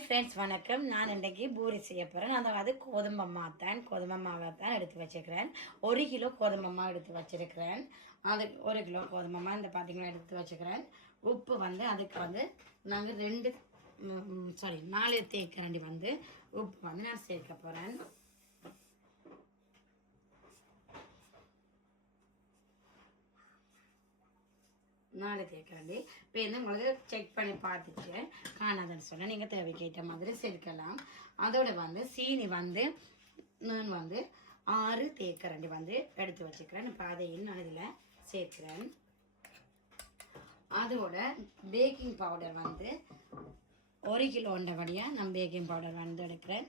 Hi friends, வணக்கம். நான் இன்றைக்கி பூரி செய்ய போகிறேன். நான் அது கோதுமை மாவை தான் எடுத்து வச்சுக்கிறேன். 1 கிலோ கோதுமை மாவு எடுத்து வச்சுருக்கிறேன். அது 1 கிலோ கோதுமை மாவு இந்த பார்த்திங்கன்னா எடுத்து வச்சுக்கிறேன். உப்பு வந்து அதுக்கு வந்து நாங்கள் 4 தேக்கரண்டி வந்து உப்பு வந்து நான் சேர்க்க போகிறேன். நாலு தேக்கரண்டி. இப்போ வந்து உங்களுக்கு செக் பண்ணி பார்த்துட்டு காணாதுன்னு சொன்னால் நீங்கள் தேவைக்கேற்ற மாதிரி சேர்க்கலாம். அதோட வந்து சீனி வந்து நான் வந்து 6 தேக்கரண்டி வந்து எடுத்து வச்சுக்கிறேன். இப்போ அதையும் நான் இதில் சேர்க்கிறேன். அதோட பேக்கிங் பவுடர் வந்து 1 கிலோ ஒன்றபடியாக நான் பேக்கிங் பவுடர் வந்து எடுக்கிறேன்.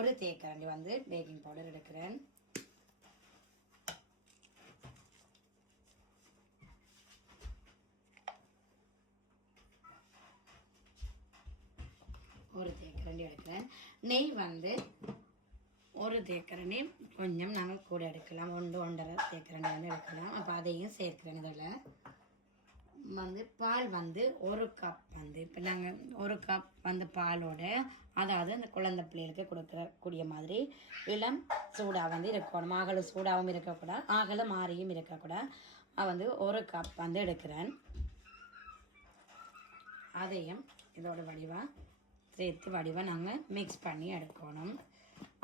1 தேக்கரண்டி வந்து பேக்கிங் பவுடர் எடுக்கிறேன். ஒரு தேக்கரண்டி எடுக்கிறேன். நெய் வந்து 1 தேக்கரண்டி, கொஞ்சம் நாங்கள் கூட எடுக்கலாம். 1-1.5 தேக்கரண்டி வந்து எடுக்கலாம். அப்போ அதையும் சேர்க்கிறேன். இதில் வந்து பால் வந்து 1 கப் வந்து இப்போ நாங்கள் 1 கப் வந்து பாலோட, அதாவது அந்த குழந்தை பிள்ளைகளுக்கு கொடுக்கக்கூடிய மாதிரி இளம் சூடாக வந்து இருக்கணும். ஆகலும் சூடாகவும் இருக்கக்கூடாது, ஆகலும் மாறியும் இருக்கக்கூடாது. வந்து 1 கப் வந்து எடுக்கிறேன். அதையும் இதோட வடிவாக சேர்த்து நாங்கள் மிக்ஸ் பண்ணி எடுக்கணும்.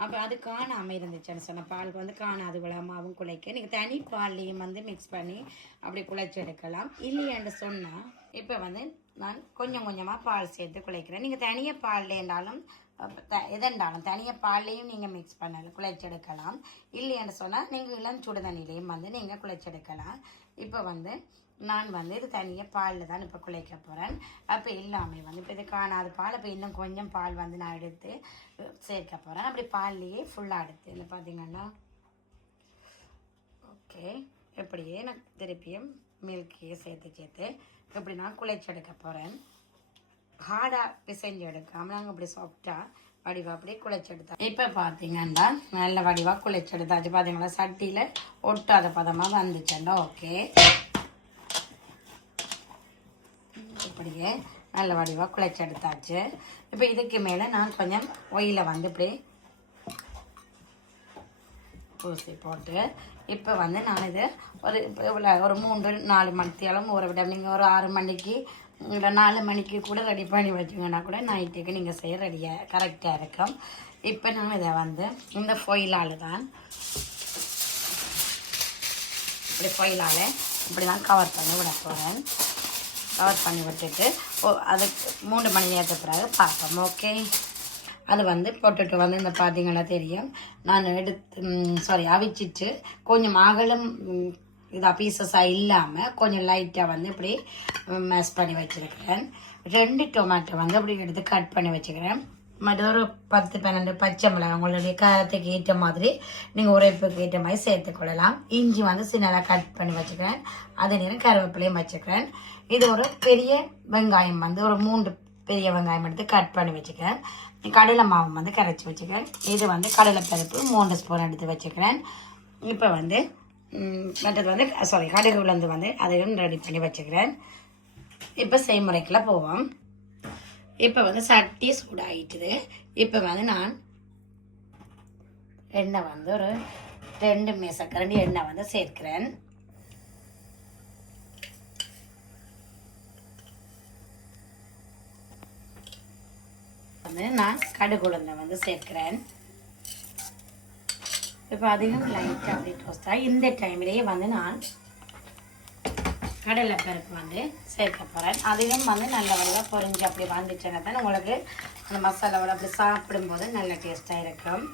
அப்போ அது காணாமல் இருந்துச்சுன்னு சொன்ன பாலுக்கு வந்து காணாது மாவும் குழைக்க நீங்கள் தனி பால்லையும் வந்து மிக்ஸ் பண்ணி அப்படி குழைச்சி எடுக்கலாம். இல்லையான்னு சொன்னால் இப்போ வந்து நான் கொஞ்சம் கொஞ்சமாக பால் சேர்த்து குழைக்கிறேன். நீங்கள் தனியாக பால்லேண்டாலும் எதெண்டாலும் தனியாக பால்லையும் நீங்கள் மிக்ஸ் பண்ணலாம், குழைச்செடுக்கலாம். இல்லைன்னு சொன்னால் நீங்கள் இளம் சுடு தண்ணியிலையும் வந்து நீங்கள் குழைச்செடுக்கலாம். இப்போ வந்து நான் வந்து இது தனியாக பாலில் தான் இப்போ குழைக்க போகிறேன். அப்போ எல்லாமே வந்து இப்போ இது காணாத பால், இப்போ இன்னும் கொஞ்சம் பால் வந்து நான் எடுத்து சேர்க்க போகிறேன். அப்படி பால்லையே ஃபுல்லாக எடுத்து இல்லை பார்த்தீங்கன்னா ஓகே. இப்படியே நான் திருப்பியும் மில்கையே சேர்த்து இப்படி நான் குழைச்செடுக்க போகிறேன். ஹார்டாக பிசைஞ்சு எடுக்காமல் நாங்கள் இப்படி சாஃப்டாக வடிவாக அப்படியே குழைச்செடுத்தா. இப்போ பார்த்தீங்கன்னா நல்ல வடிவாக குழைச்செடுத்தாச்சு. பார்த்தீங்களா, சட்டியில் ஒட்டாத பதமாக வந்துச்சுண்டா. ஓகே, இப்படியே நல்ல வடிவாக குழைச்செடுத்தாச்சு. இப்போ இதுக்கு மேலே நான் கொஞ்சம் ஒயிலை வந்து இப்படி பூசி போட்டு இப்போ வந்து நான் இது ஒரு 3-4 மணித்தியாலும் ஊற விட. நீங்கள் ஒரு 6 மணிக்கு இல்லை 4 மணிக்கு கூட ரெடி பண்ணி வச்சுங்கன்னா கூட நைட்டுக்கு நீங்கள் செய்ய ரெடியாக கரெக்டாக இருக்கும். இப்போ நான் இதை வந்து இந்த ஃபொயிலால் தான் இப்படி ஃபொயிலால் இப்படி தான் கவர் பண்ணி விட போகிறேன். கவர் பண்ணி விட்டுட்டு அதுக்கு 3 மணி நேரத்துக்கு பிறகு பார்ப்போம். ஓகே, அது வந்து போட்டுட்டு வந்து இந்த பார்த்தீங்கன்னா தெரியும், நான் அவிச்சிட்டு கொஞ்சம் அகலம் இதாக பீசஸாக இல்லாமல் கொஞ்சம் லைட்டாக வந்து இப்படி மேஷ் பண்ணி வச்சுருக்கிறேன். 2 டொமேட்டோ வந்து அப்படி எடுத்து கட் பண்ணி வச்சுக்கிறேன். மற்ற ஒரு 10-12 பச்சை மிளகாய் உங்களுடைய காரத்துக்கு ஏற்ற மாதிரி நீங்கள் உரைப்புக்கு ஏற்ற மாதிரி சேர்த்துக்கொள்ளலாம். இஞ்சி வந்து சின்னதாக கட் பண்ணி வச்சுக்கிறேன். அதே நேரம் கருவேப்பிலையும் வச்சுக்கிறேன். இது ஒரு பெரிய வெங்காயம் வந்து ஒரு 3 பெரிய வெங்காயம் எடுத்து கட் பண்ணி வச்சுக்கிறேன். கடலை மாவு வந்து கரைச்சி வச்சுக்கிறேன். இது வந்து கடலைப்பருப்பு 3 ஸ்பூன் எடுத்து வச்சுக்கிறேன். இப்போ வந்து மற்றது வந்து கடுகு உளுந்து வந்து அதையும் ரெடி பண்ணி வச்சுக்கிறேன். இப்போ செய்முறைக்குள்ள போவோம். இப்போ வந்து சட்டி சூடாகிட்டுது. இப்போ வந்து நான் எண்ணெய் வந்து ஒரு 2 மேசக்கரண்டி எண்ணெய் வந்து சேர்க்கிறேன். வந்து நான் கடுகு உளுந்தை வந்து சேர்க்கிறேன். இப்போ அதையும் லைட்டாக அப்படி டோஸ்டாக இந்த டைம்லேயே வந்து நான் கடலைப்பருப்பு வந்து சேர்க்க போகிறேன். அதையும் வந்து நல்ல வழியாக பொரிஞ்சு அப்படி வந்துச்சுன்னா தான் உங்களுக்கு அந்த மசாலாவோட அப்படி சாப்பிடும்போது நல்ல டேஸ்ட்டாக இருக்கும்.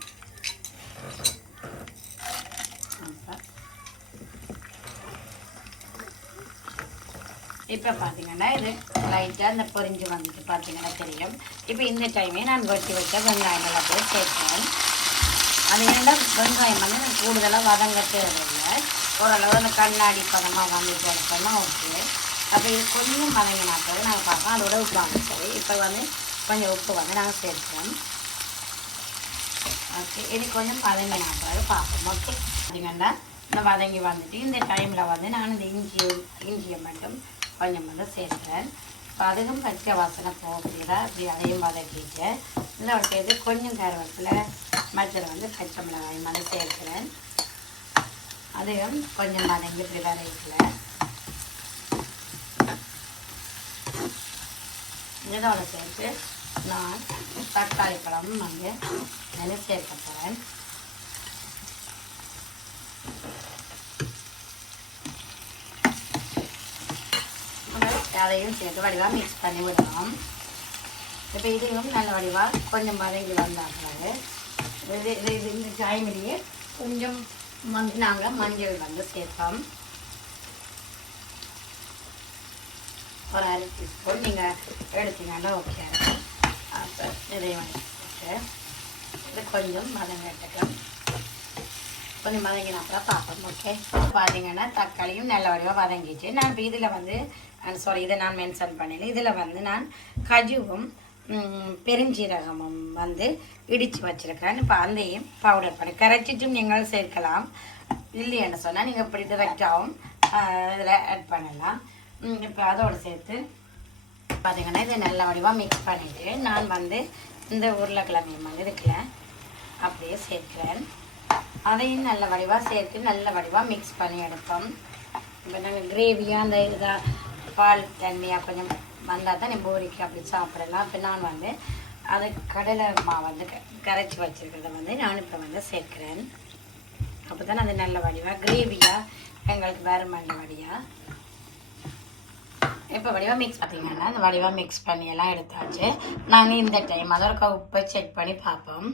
இப்போ பார்த்தீங்கன்னா இது லைட்டாக இந்த பொரிஞ்சு வந்துட்டு பார்த்தீங்கன்னா தெரியும். இப்போ இந்த டைமே நான் வெட்டி வச்ச வெங்காயம் அப்படியே சேர்க்கிறேன். அது என்னென்னா வெங்காயம் வந்து நான் கூடுதலாக வதங்க தேவையில்லை. ஓரளவு அந்த கண்ணாடி பதமாக வந்துட்டு இருக்கோம்னா ஓகே. அப்போ இது கொஞ்சம் வதங்கினா பிறகு நாங்கள் பார்ப்போம். அதோட உப்பு வாங்க சரி. இப்போ வந்து கொஞ்சம் உப்பு வந்து நாங்கள் சேர்ப்போம். ஓகே, இது கொஞ்சம் வதங்கினா பிறகு பார்ப்போம். ஓகே, பார்த்தீங்கன்னா இந்த வதங்கி வந்துட்டு இந்த டைமில் வந்து நான் இந்த இஞ்சியை மட்டும் கொஞ்சம் வந்து சேர்க்கிறேன். அதுவும் பச்சை வாசனை போகிறதா இப்படி அதையும் வதக்கிட்டு இதோட சேர்த்து கொஞ்சம் கருவேப்பிலை மற்றது வந்து பச்சை மிளகாய் மாதிரி சேர்க்கிறேன். அதையும் கொஞ்சம் வதங்கி இப்படி வதக்கல இதோட சேர்த்து நான் தக்காளி பழம் வந்து நல்லா சேர்க்க போகிறேன். அதையும் சேர்த்து வடிவாக மிக்ஸ் பண்ணி விடலாம். இப்போ இதையும் நல்ல வடிவாக கொஞ்சம் வதங்கி வந்தாங்க. இது இந்த டைம்லேயே கொஞ்சம் நாங்கள் மஞ்சள் வந்து சேர்ப்போம். ஒரு அரை டீஸ்பூன் நீங்கள் எடுத்தீங்கன்னா ஓகே இருக்கும். அப்போ இதையும் வச்சுட்டு இது கொஞ்சம் வதங்கட்டுக்கலாம். கொஞ்சம் வதங்கினா அப்புறம் பார்ப்போம். ஓகே பார்த்தீங்கன்னா தக்காளியும் நல்ல வடிவாக வதங்கிச்சு. நான் இப்போ இதில் வந்து இதை நான் மென்ஷன் பண்ணல. இதில் வந்து நான் கஜுவும் பெருஞ்சீரகமும் வந்து இடித்து வச்சுருக்கிறேன். இப்போ அதையும் பவுடர் பண்ணி கரைச்சிட்டும் நீங்கள் சேர்க்கலாம். இல்லைன்னு சொன்னால் நீங்கள் இப்படி டிரெக்டாகவும் இதில் ஆட் பண்ணலாம். இப்போ அதோடு சேர்த்து பார்த்தீங்கன்னா இதை நல்ல வடிவாக மிக்ஸ் பண்ணிவிட்டு நான் வந்து இந்த உருளைக்கிழங்கு வந்து இருக்குல்ல அப்படியே சேர்க்கிறேன். அதையும் நல்ல வடிவாக சேர்த்து நல்ல வடிவாக மிக்ஸ் பண்ணி எடுப்போம். இப்போ நாங்கள் கிரேவியாக அந்த இதாக பால் தன்மையாக கொஞ்சம் வந்தால் தான் பூரிக்கு அப்படி சாப்பிடலாம். இப்போ நான் வந்து அது கடலை மாவு வந்து கரைச்சி வச்சுருக்கிறத வந்து நான் இப்போ வந்து சேர்க்குறேன். அப்போ தான் அது நல்ல வடிவாக கிரேவியாக எங்களுக்கு வேறு மண்ட வடியாக இப்போ வடிவாக மிக்ஸ் பார்த்தீங்கன்னா அந்த வடிவாக மிக்ஸ் பண்ணி எல்லாம் எடுத்தாச்சு. நாங்கள் இந்த டைம் அதோட உப்பை செக் பண்ணி பார்ப்போம்.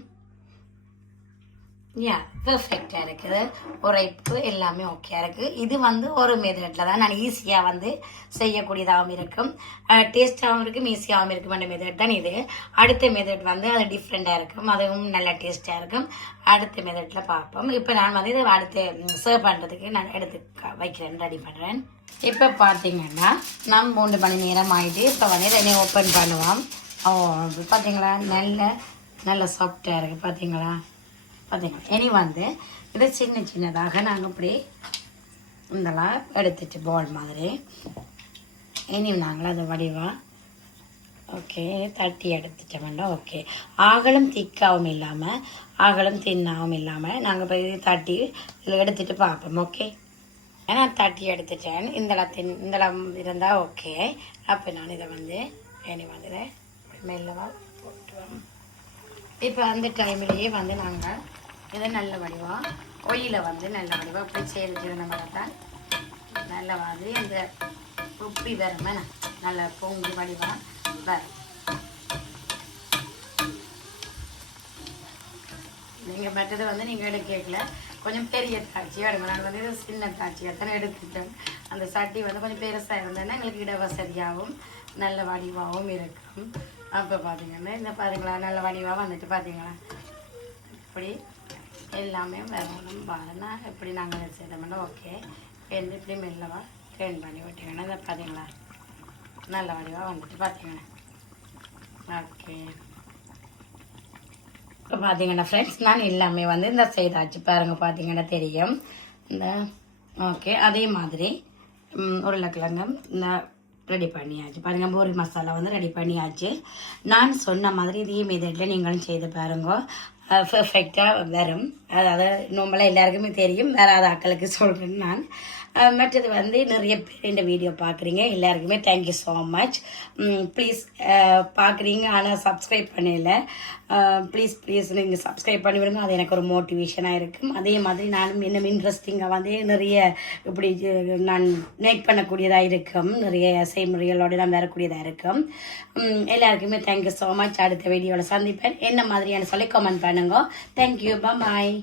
பெர்ஃபெக்டாக இருக்குது. உரைப்பு எல்லாமே ஓகே இருக்குது. இது வந்து ஒரு மெத்தடில் தான் நான் ஈஸியாக வந்து செய்யக்கூடியதாகவும் இருக்கும், டேஸ்ட்டாகவும் இருக்கும், ஈஸியாகவும் இருக்கும். அந்த மெத்தட் தான் இது. அடுத்த மெத்தட் வந்து அது டிஃப்ரெண்ட்டாக இருக்கும், அதுவும் நல்ல டேஸ்ட்டாக இருக்கும். அடுத்த மெத்தடில் பார்ப்போம். இப்போ நான் வந்து இதை அடுத்து சர்வ் பண்ணுறதுக்கு நான் எடுத்து வைக்கிறேன், ரெடி பண்ணுறேன். இப்போ பார்த்தீங்கன்னா நான் 3 மணி நேரம் ஆகிட்டு இப்போ வந்து இதை ஓப்பன் பண்ணுவோம். பார்த்தீங்களா நல்ல சாஃப்டாக இருக்குது. பார்த்தீங்களா இனி வந்து இதை சின்னதாக நாங்கள் இப்படி இதெல்லாம் எடுத்துட்டு பால் மாதிரி இனி நாங்கள் அதை வடிவாக ஓகே தட்டி எடுத்துட்டோம்னா ஓகே. ஆகலும் திக்காகவும் இல்லாமல் ஆகலும் தின்னாகவும் இல்லாமல் நாங்கள் இப்போ இது தட்டி எடுத்துகிட்டு பார்ப்போம். ஓகே நான் தட்டி எடுத்துட்டேன். இந்தளம் இருந்தால் ஓகே. அப்போ நான் இதை வந்து இனி வந்து மெல்லவாக போட்டுவோம். இப்போ அந்த டைம்லேயே வந்து நாங்கள் இதை நல்ல வடிவாக ஒயில வந்து நல்ல வடிவாக அப்படி சேர்த்துருந்த மாதிரி தான் நல்ல மாதிரி இந்த உப்பி வருமே நல்லா பொங்கி வடிவாக வரும். நீங்கள் மற்றது வந்து நீங்கள் எடுக்கல கொஞ்சம் பெரிய தாட்சியாக எடுங்க. நான் வந்து இது சின்ன தாட்சியாக தானே எடுத்துட்டேன். அந்த சட்டி வந்து கொஞ்சம் பெருசாக இருந்தேன்னா எங்களுக்கு இட வசதியாகவும் நல்ல வடிவாகவும் இருக்கும். அப்போ பார்த்தீங்கன்னா இந்த பார்த்தீங்களா நல்ல வடிவாக வந்துட்டு பார்த்தீங்களா இப்படி எல்லாமே வரணும் பாருன்னா எப்படி நாங்கள் செய்தோம்னா ஓகே. எந்த இப்படி மெல்லவாக டேர்ன் பண்ணி விட்டீங்கன்னா இந்த பார்த்தீங்களா நல்ல வடிவாக வந்துட்டு பார்த்தீங்கன்னா ஓகே. இப்போ பார்த்தீங்கன்னா ஃப்ரெண்ட்ஸ் நான் எல்லாமே வந்து இந்த செய்தாச்சு பாருங்கள். பார்த்தீங்கன்னா தெரியும் இந்த ஓகே. அதே மாதிரி உருளைக்கிழங்கு இந்த ரெடி பண்ணியாச்சு பாருங்கள். பூரி மசாலா வந்து ரெடி பண்ணியாச்சு. நான் சொன்ன மாதிரி இதே மெத்தடில் நீங்களும் செய்து பாருங்க, பெர்ஃபெக்டாக வரும். அதாவது நம்மளாம் எல்லாருக்குமே தெரியும், வேறு ஆட்களுக்கு சொல்கிறேன் நான். மற்றது வந்து நிறைய பேர் இந்த வீடியோ பார்க்குறீங்க, எல்லாருக்குமே தேங்க்யூ ஸோ மச். ப்ளீஸ் பார்க்குறீங்க ஆனால் சப்ஸ்கிரைப் பண்ணல. ப்ளீஸ் நீங்கள் சப்ஸ்கிரைப் பண்ணிவிடுங்க, அது எனக்கு ஒரு மோட்டிவேஷனாக இருக்கும். அதே மாதிரி நானும் இன்னும் இன்ட்ரெஸ்டிங்காக வந்து நிறைய இப்படி நான் மேக் பண்ணக்கூடியதாக இருக்கும், நிறைய செய்முறைகளோடு நான் வரக்கூடியதாக இருக்கும். எல்லாருக்குமே தேங்க்யூ ஸோ மச். அடுத்த வீடியோவில் சந்திப்பேன். என்ன மாதிரியான சொல்லி கமெண்ட் பண்ணுங்க. தேங்க்யூ, பாய்.